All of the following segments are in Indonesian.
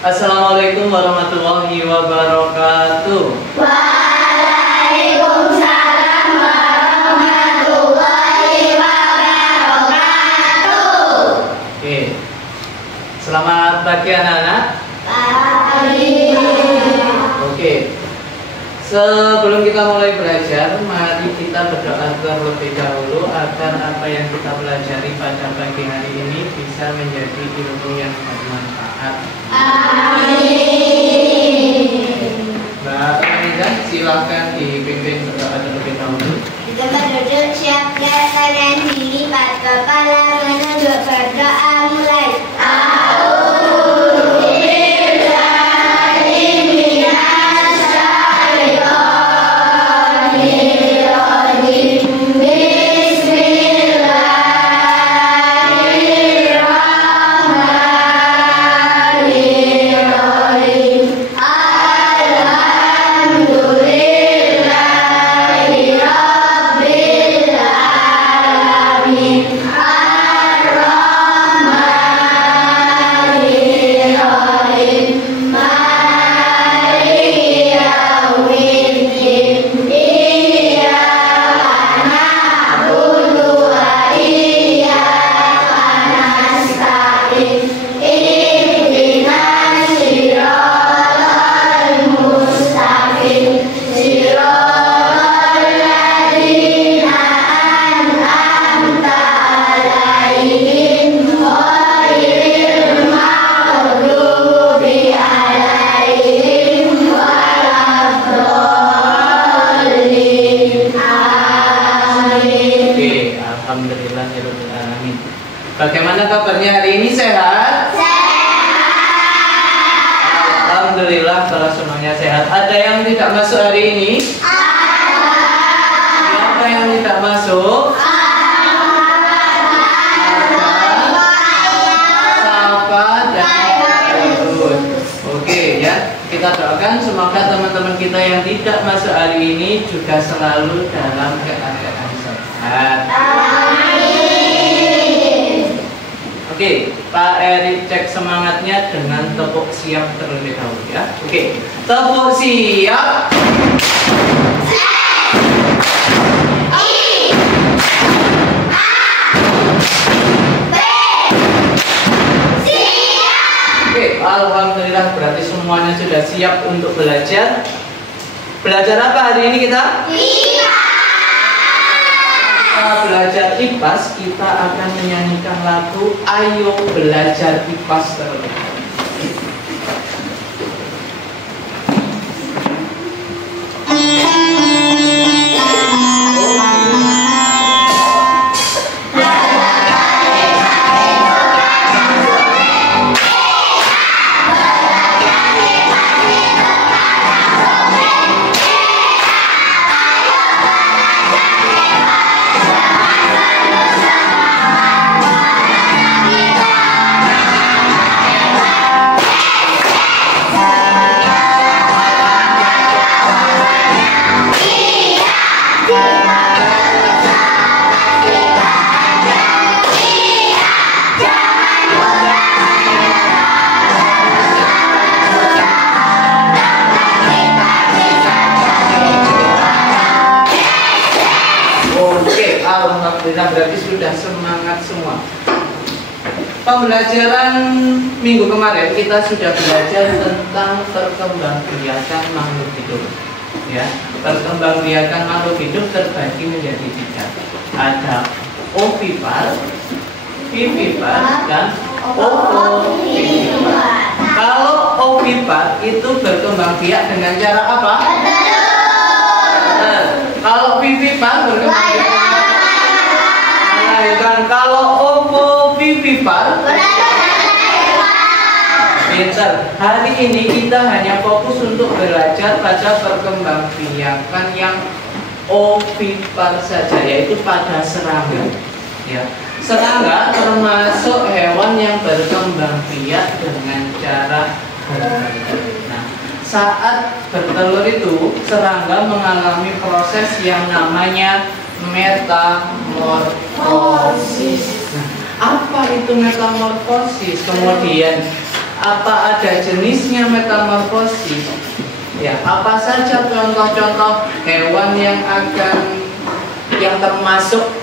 Assalamualaikum warahmatullahi wabarakatuh. Waalaikumsalam warahmatullahi wabarakatuh. Oke. Selamat pagi anak-anak. Pagi. Oke. Sebelum kita mulai belajar, mari kita berdoa terlebih dahulu agar apa yang kita pelajari pada pagi hari ini bisa menjadi ilmu yang bermanfaat. Amin. Mbak Amidah, silahkan dipimpin berdoa terlebih dahulu. Kita berduduk siap kanan kiri, lipat kepala menunduk berdoa mulai. Alhamdulillahirobbilalamin. Bagaimana kabarnya hari ini, sehat? Sehat. Alhamdulillah kalau semuanya sehat. Ada yang tidak masuk hari ini? Siapa yang tidak masuk? Safa dan Airun. Oke ya, kita doakan semoga teman-teman kita yang tidak masuk hari ini juga selalu dalam keadaan sehat. Oke, Pak Eri cek semangatnya dengan tepuk siap terlebih dahulu ya. Oke, tepuk siap. Oke, alhamdulillah berarti semuanya sudah siap untuk belajar. Belajar apa hari ini kita? Belajar IPAS, kita akan menyanyikan lagu Ayo Belajar IPAS terlebih dahulu. Alhamdulillah berarti sudah semangat semua. Pembelajaran minggu kemarin kita sudah belajar tentang perkembangbiakan makhluk hidup. Ya, perkembangbiakan makhluk hidup terbagi menjadi 3. Ada ovipar, vivipar, dan ovovivipar. Kalau ovipar itu berkembang biak dengan cara apa? Kalau vivipar berkembang biak melahirkan. Kalau ovovivipar pintar. Hari ini kita hanya fokus untuk belajar pada perkembangbiakan yang ovipar saja, yaitu pada serangga. Ya, serangga termasuk hewan yang berkembang biak dengan cara bertelur. Nah, saat bertelur itu serangga mengalami proses yang namanya metamorfosis. Nah, apa itu metamorfosis? Kemudian Apa ada jenisnya metamorfosis? Ya, apa saja contoh-contoh hewan yang termasuk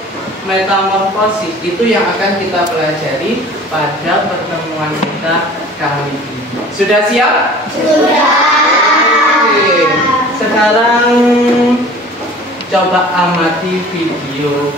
metamorfosis? Itu yang akan kita pelajari pada pertemuan kita kali ini. Sudah siap? Sudah. Oke. Sekarang coba amati video.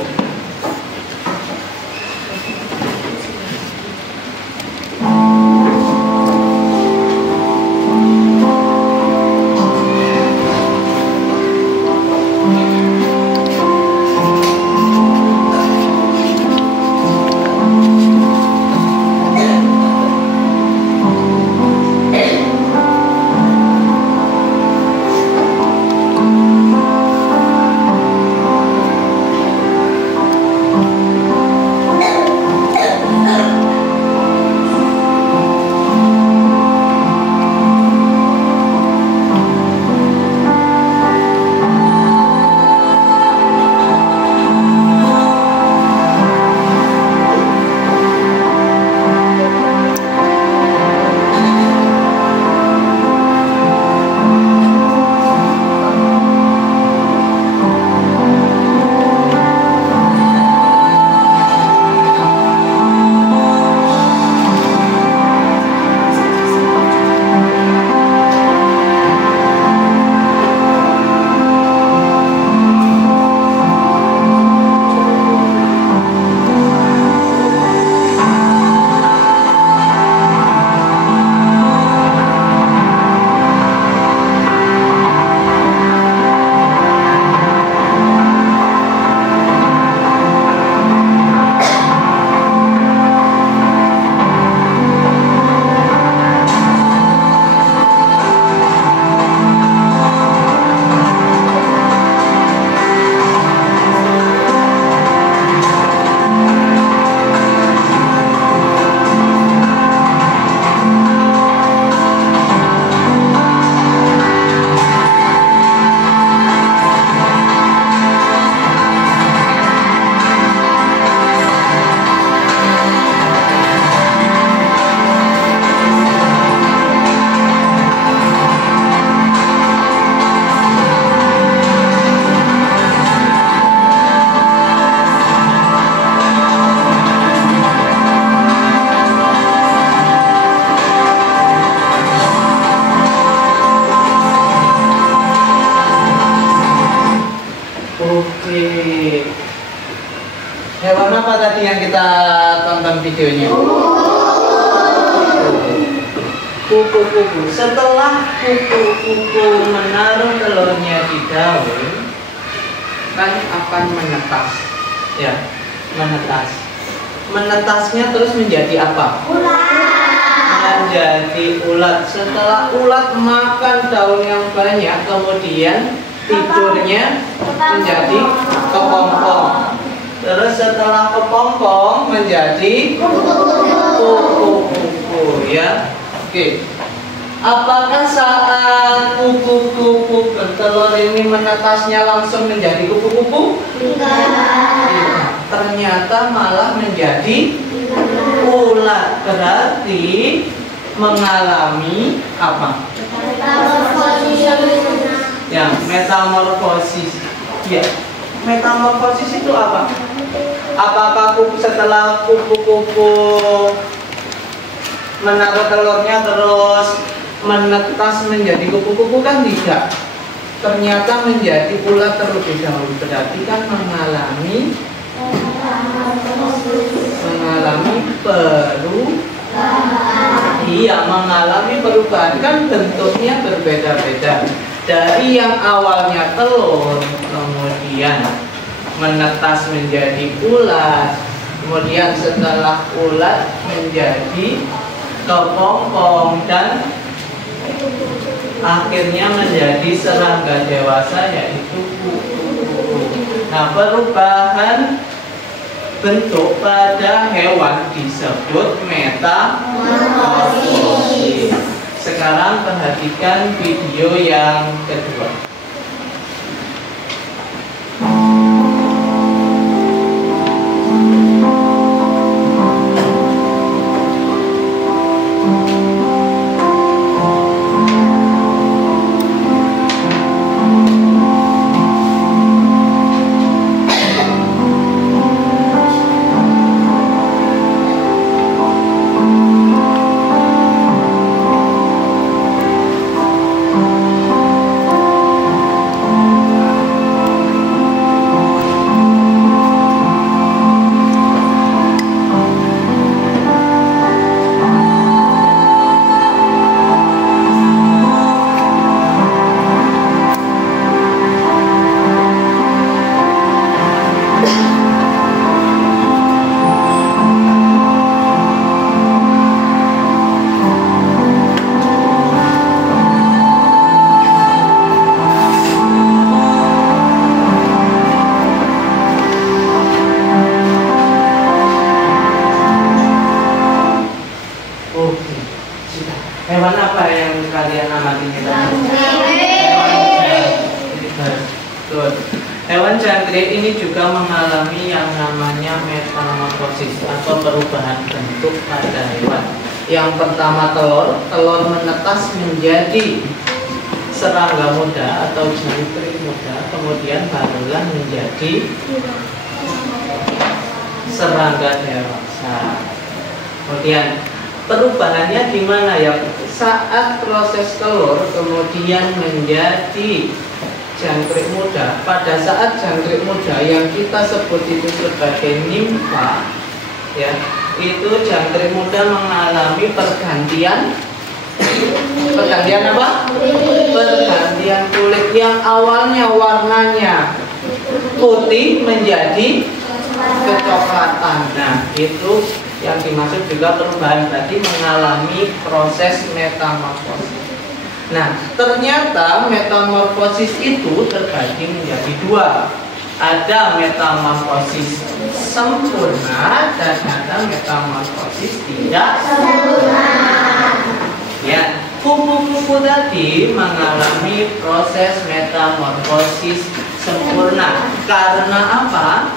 Hewan apa tadi yang kita tonton videonya? Kupu-kupu. Setelah kupu-kupu menaruh telurnya di daun, kan akan menetas. Ya, menetas. Menetasnya terus menjadi apa? Ulat. Menjadi ulat. Setelah ulat makan daun yang banyak, kemudian tidurnya menjadi kepompong. Terus setelah kepompong menjadi kupu-kupu, ya. Oke. Apakah saat kupu-kupu bertelur ini menetasnya langsung menjadi kupu-kupu? Tidak. Ternyata malah menjadi ulat. Berarti mengalami apa? Ya, metamorfosis. Ya. Metamorfosis itu apa? Apakah setelah kupu-kupu menaruh telurnya terus menetas menjadi kupu-kupu? Kan tidak. Ternyata menjadi ulat terlebih dahulu. Berarti kan mengalami perubahan. Iya, mengalami perubahan. Kan bentuknya berbeda-beda. Dari yang awalnya telur, kemudian menetas menjadi ulat, kemudian setelah ulat menjadi kepompong, dan akhirnya menjadi serangga dewasa, yaitu kupu-kupu. Nah, perubahan bentuk pada hewan disebut metamorfosis. Sekarang perhatikan video yang kedua. Hewan apa yang kalian amati tadi? Betul. Hewan jangkrik ini juga mengalami yang namanya metamorfosis atau perubahan bentuk pada hewan. Yang pertama telur menetas menjadi serangga muda atau jangkrik muda, kemudian barulah menjadi serangga dewasa. Kemudian perubahannya di mana ya? Saat proses telur kemudian menjadi jangkrik muda. Pada saat jangkrik muda yang kita sebut itu sebagai nimfa, ya, itu jangkrik muda mengalami pergantian apa? Pergantian kulit yang awalnya warnanya putih menjadi kecoklatan. Nah, itu yang dimaksud juga perubahan, tadi mengalami proses metamorfosis. Nah, ternyata metamorfosis itu terbagi menjadi dua. Ada metamorfosis sempurna dan ada metamorfosis tidak sempurna. Ya, kupu-kupu tadi mengalami proses metamorfosis sempurna. Karena apa?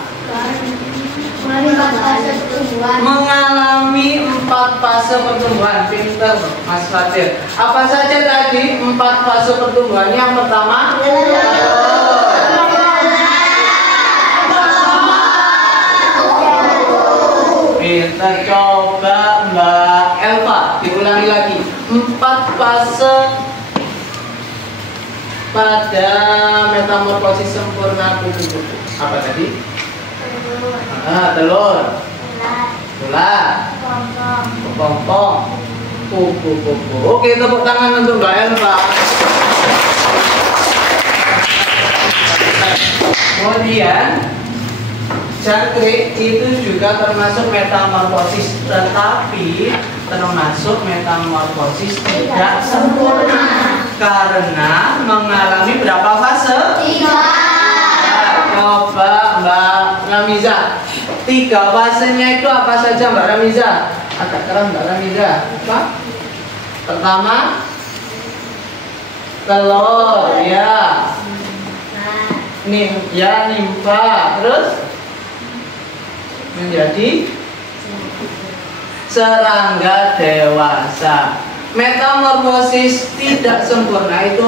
Mengalami 4 fase pertumbuhan. Pinter Mas Fatir. Apa saja tadi 4 fase pertumbuhan? Yang pertama pinter. Coba Mbak Elva diulangi lagi. 4 fase pada metamorfosis sempurna kupu-kupu. Apa tadi? Telur, ular, kepompong, kupu-kupu. Oke, tepuk tangan untuk Mbak Elva. Kemudian jangkrik itu juga termasuk metamorfosis, tetapi termasuk metamorfosis tidak sempurna karena mengalami berapa fase? 3. Coba Mbak Ramiza, 3 fasenya itu apa saja Mbak Ramiza? Agak terang Mbak Ramiza. Apa? Pertama telur, ya. Nimfa, terus menjadi serangga dewasa. Metamorfosis tidak sempurna itu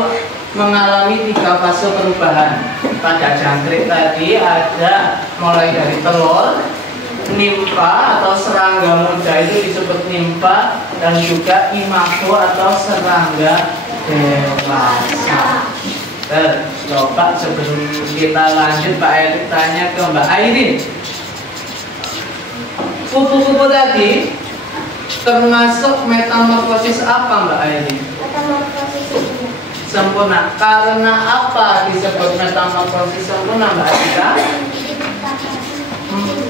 mengalami 3 fase perubahan. Pada jangkrik tadi ada mulai dari telur, nimfa atau serangga muda itu disebut nimfa, dan juga imago atau serangga dewasa. Coba sebelum kita lanjut Pak Erik tanya ke Mbak Airin. Kupu-kupu tadi termasuk metamorfosis apa Mbak Airin? Metamorfosis sempurna. Karena apa disebut metamorfosis sempurna Mbak Atika?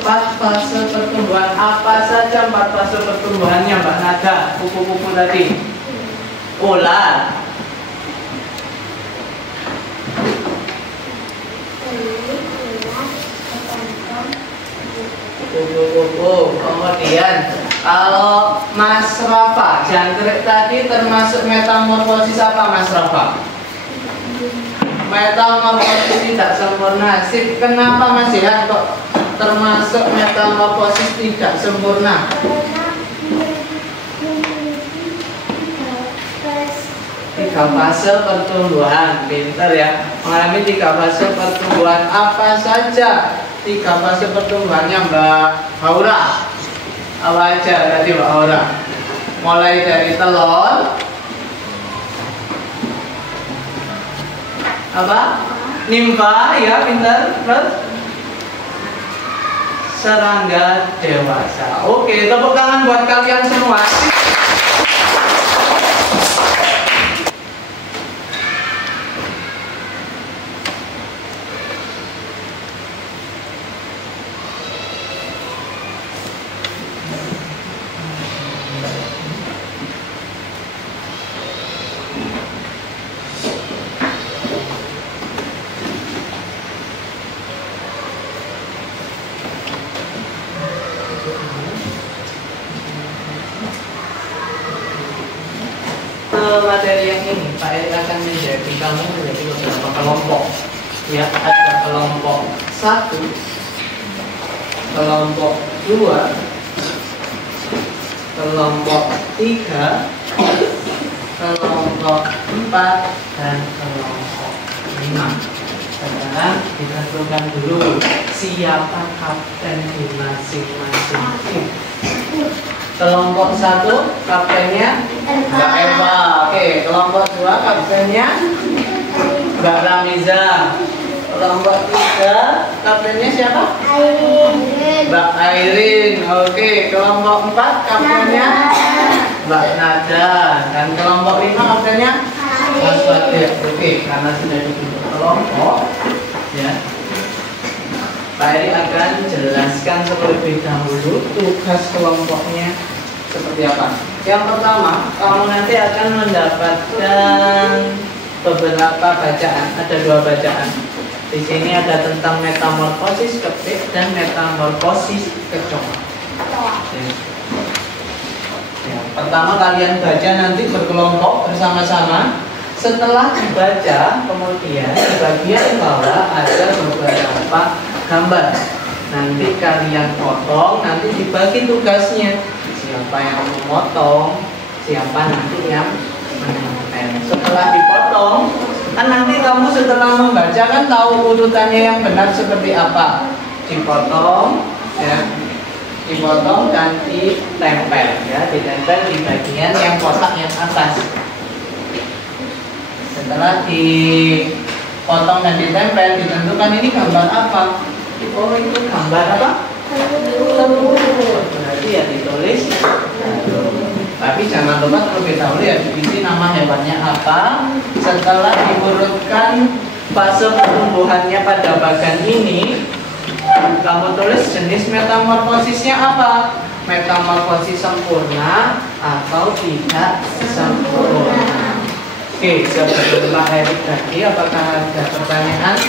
4 fase pertumbuhan. Apa saja 4 fase pertumbuhannya Mbak Nada? Kupu-kupu tadi. Ular, kupu-kupu. Kemudian kalau Mas Rafa, jangkrik tadi termasuk metamorfosis apa Mas Rafa? Metamorfosis tidak sempurna. Sip, kenapa Mas Jihan kok termasuk metamorfosis tidak sempurna? 3 fase pertumbuhan. Pinter ya, mengalami 3 fase pertumbuhan. Apa saja 3 fase pertumbuhannya Mbak Haura? Apa aja tadi Mbak Haura? Mulai dari telur, apa? Nimfa, ya pinter. Terus serangga dewasa. Oke, tepuk tangan buat kalian semua. materi yang ini Pak Eri akan menjadi kamu menjadi beberapa kelompok. Ya, ada kelompok 1, kelompok 2, kelompok 3, kelompok 4, dan kelompok 5. Sekarang kita tentukan dulu siapa kapten di masing-masing tim. Kelompok 1 kaptennya Mbak Eva. Oke, kelompok 2 kaptennya Mbak Ramiza. Kelompok 3 kaptennya siapa? Airin. Mbak Airin. Oke, kelompok 4 kaptennya Mbak Nada. Dan kelompok 5 kaptennya Mas Fatir. Oke, karena sudah dibentuk kelompok, ya, Pak Eri akan jelaskan terlebih dahulu tugas kelompoknya seperti apa. Yang pertama, kamu nanti akan mendapatkan beberapa bacaan. Ada 2 bacaan. Di sini ada tentang metamorfosis kepik dan metamorfosis kecoa. Ya, pertama kalian baca nanti berkelompok bersama-sama. Setelah dibaca, kemudian di bagian bawah ada beberapa gambar. Nanti kalian potong, nanti dibagi tugasnya. Siapa yang memotong, siapa nanti yang menempel. Setelah dipotong, kan nanti kamu setelah membaca kan tahu urutannya yang benar seperti apa. Dipotong, ya, dipotong dan ditempel, ya, ditempel di bagian yang kotak yang atas. Setelah dipotong dan ditempel, ditentukan ini gambar apa. Oh, itu gambar apa? Telur. Berarti ya ditulis telur. Tapi jangan lupa terlebih dahulu ya diisi nama hewannya apa. Setelah diurutkan fase pertumbuhannya pada bagan ini, kamu tulis jenis metamorfosisnya apa. Metamorfosis sempurna atau tidak sempurna. Oke, sebelum Pak Eri tadi, apakah ada pertanyaan?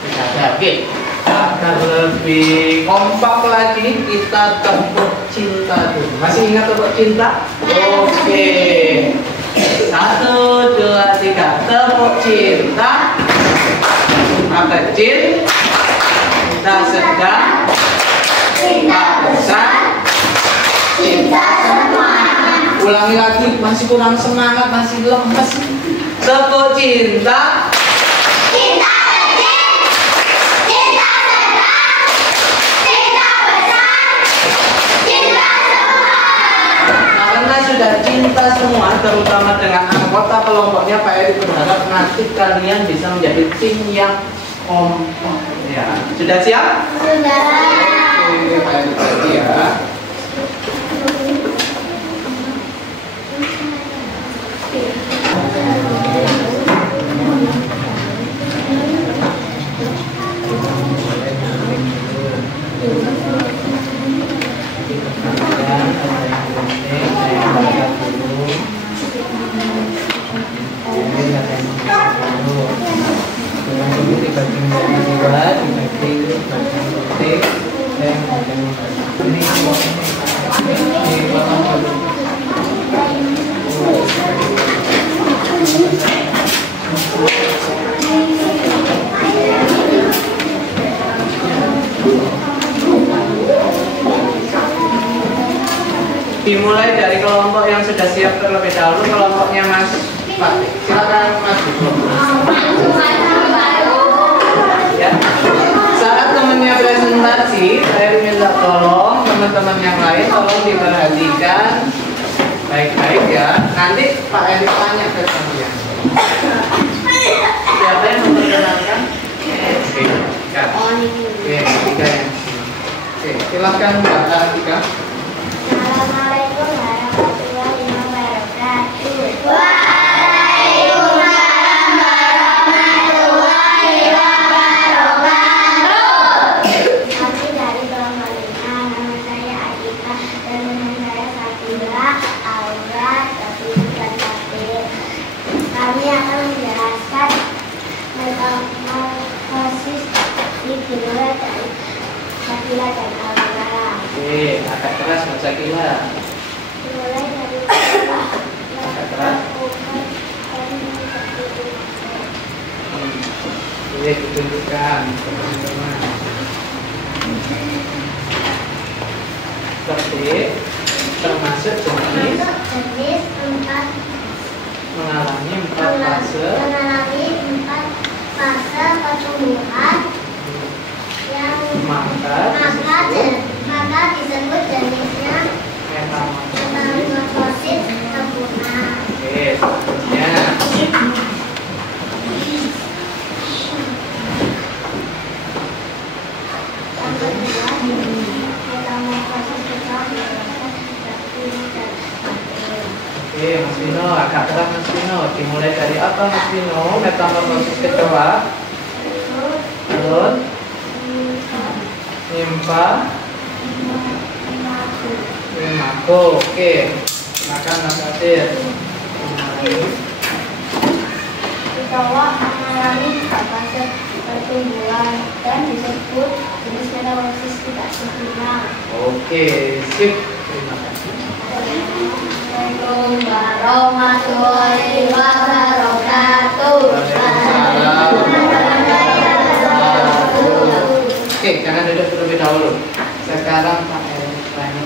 Tidak ada. Oke, agar lebih kompak lagi, kita tepuk cinta dulu. Masih ingat tepuk cinta? Oke, 1, 2, 3, tepuk cinta. Cinta kecil, cinta sedang, cinta besar, cinta semua. Ulangi lagi, masih kurang semangat, masih lemes. Tepuk cinta. Cinta kecil, cinta sedang, cinta besar, cinta semua. Karena sudah cinta semua, terutama dengan anggota kelompoknya, Pak Eri berharap nanti kalian bisa menjadi tim yang kompak. Ya, sudah siap? Sudah. Oke, Pak Eri tadi ya. Dimulai dari kelompok yang sudah siap terlebih dahulu, kelompoknya Mas Pak. Silakan Mas. Ya. Saat temannya presentasi, saya minta tolong teman-teman yang lain tolong diperhatikan baik-baik ya. Nanti Pak Eri tanya ke kalian. Siapa yang memperkenalkan? Oke, kan. Oke, tiga yang. Oke, silakan Mbak Atika. Assalamualaikum warahmatullahi wabarakatuh. Waalaikumsalam warahmatullahi wabarakatuh. Kami dari kelompok 5, nama saya Adita dan teman saya Sakila, Aura, Taufik, dan Taufik. Kami akan menjelaskan metamorfosis di dimulai dari Sakila dan Aura. Oke, agak keras Mbak Sakila. Dimulai dari pertumbuhan, Ketik termasuk jenis mengalami empat fase pertumbuhan yang maka disebut jenisnya metamorfosis sempurna. Oke, selanjutnya Oke, Mas Vino, agak terang Mas Vino. Dimulai dari apa Mas Vino? Metamorfosis kecoa, telur, nimfa, imago. Oke, silakan Mas Adir. Kecoa mengalami fase pertumbuhan dan disebut jenis metamorfosis tidak sempurna. Oke, sip. Terima kasih. Assalamualaikum warahmatullahi wabarakatuh. Oke, jangan duduk terlebih dahulu. Sekarang Pak Erik tanya.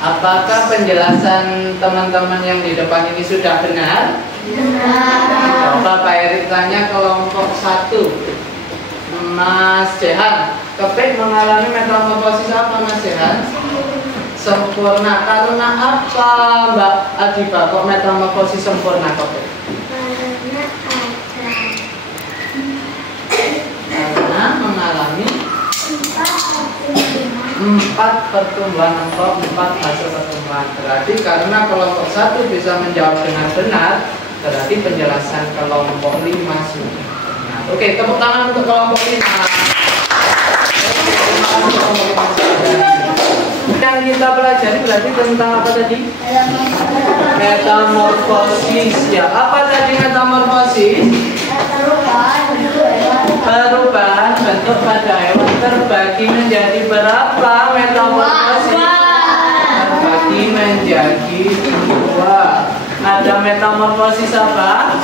Apakah penjelasan teman-teman yang di depan ini sudah benar? Benar. Coba Pak Erik tanya kelompok 1. Mas Jehan, Kepik mengalami metamorfosis apa Mas Jehan? Sempurna. Karena apa Mbak Adiba kok metamorfosis sempurna Kepik? Karena mengalami 4 pertumbuhan atau 4 fase pertumbuhan. Berarti karena kelompok 1 bisa menjawab dengan benar, berarti penjelasan kelompok 5 sudah benar. Oke, tepuk tangan untuk kelompok 5. Yang kita pelajari berarti tentang apa tadi? Metamorfosis. Ya, apa tadi metamorfosis? Perubahan bentuk pada hewan terbagi menjadi berapa metamorfosis? Terbagi menjadi 2. Ada metamorfosis apa?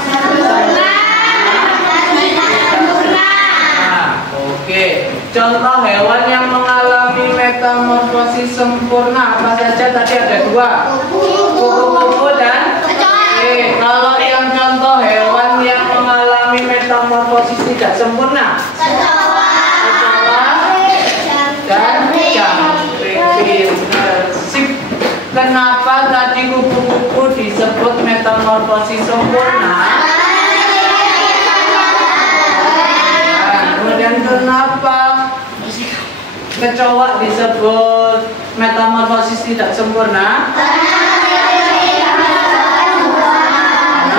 Oke. Contoh hewan yang mengalami metamorfosis sempurna apa saja? Tadi ada 2. Kupu-kupu dan oke. Kalau yang contoh hewan yang mengalami metamorfosis tidak sempurna, kecoa dan jangkrik. Sip. Kenapa tadi kupu-kupu disebut metamorfosis sempurna? Kemudian kenapa kecoa disebut metamorfosis tidak sempurna? Karena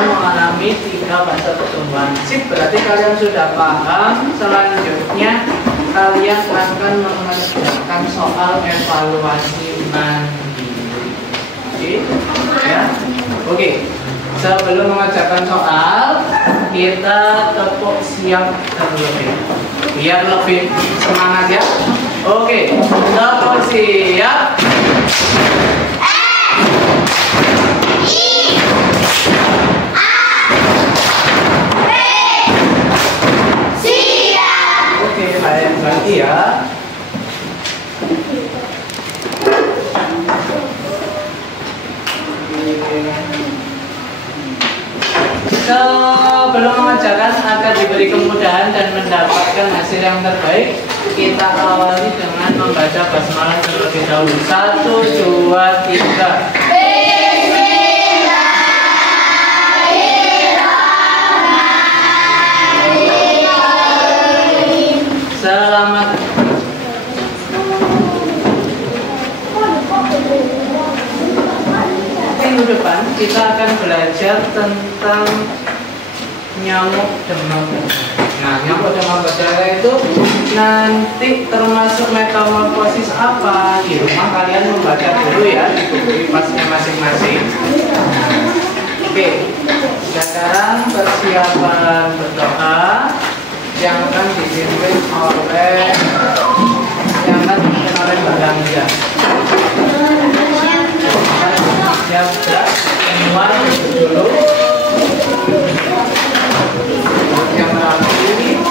mengalami 3 fase pertumbuhan. Sip, berarti kalian sudah paham. Selanjutnya kalian akan mengerjakan soal evaluasi mandiri. Oke, ya. Oke. Sebelum mengerjakan soal, kita tepuk siap terlebih biar lebih semangat ya. Oke, tepuk siap. Oke, lain lagi ya. Sebelum mengerjakan agar diberi kemudahan dan mendapatkan hasil yang terbaik, kita awali dengan membaca basmalah terlebih dahulu. 1, 2, 3. Selamat. Minggu depan kita akan belajar tentang nyamuk demam berdarah. Nah, nyamuk demam berdarah itu nanti termasuk metamorfosis apa? Di rumah kalian membaca dulu ya di buku IPAS-nya masing-masing. Oke, sekarang persiapan berdoa yang akan dipimpin oleh Mbak Rangga. Siap, semua dulu. Yang rapi.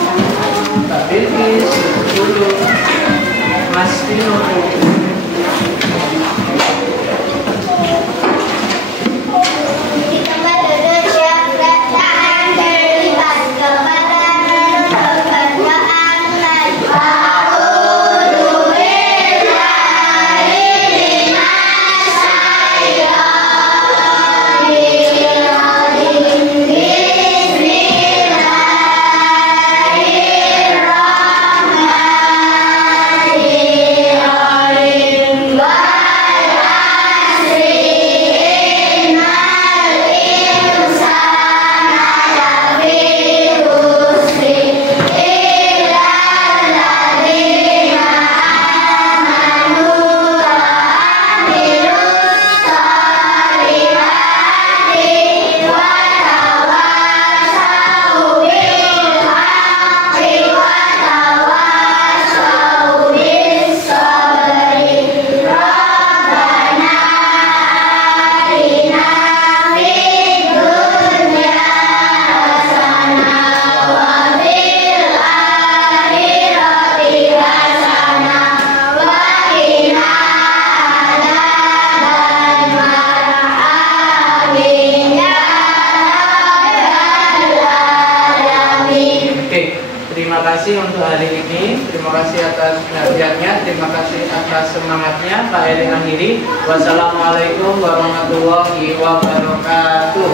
Terima kasih atas perhatiannya, terima kasih atas semangatnya. Pak Eri akhiri. Wassalamualaikum warahmatullahi wabarakatuh.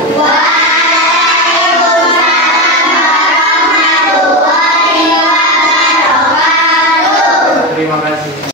Terima kasih.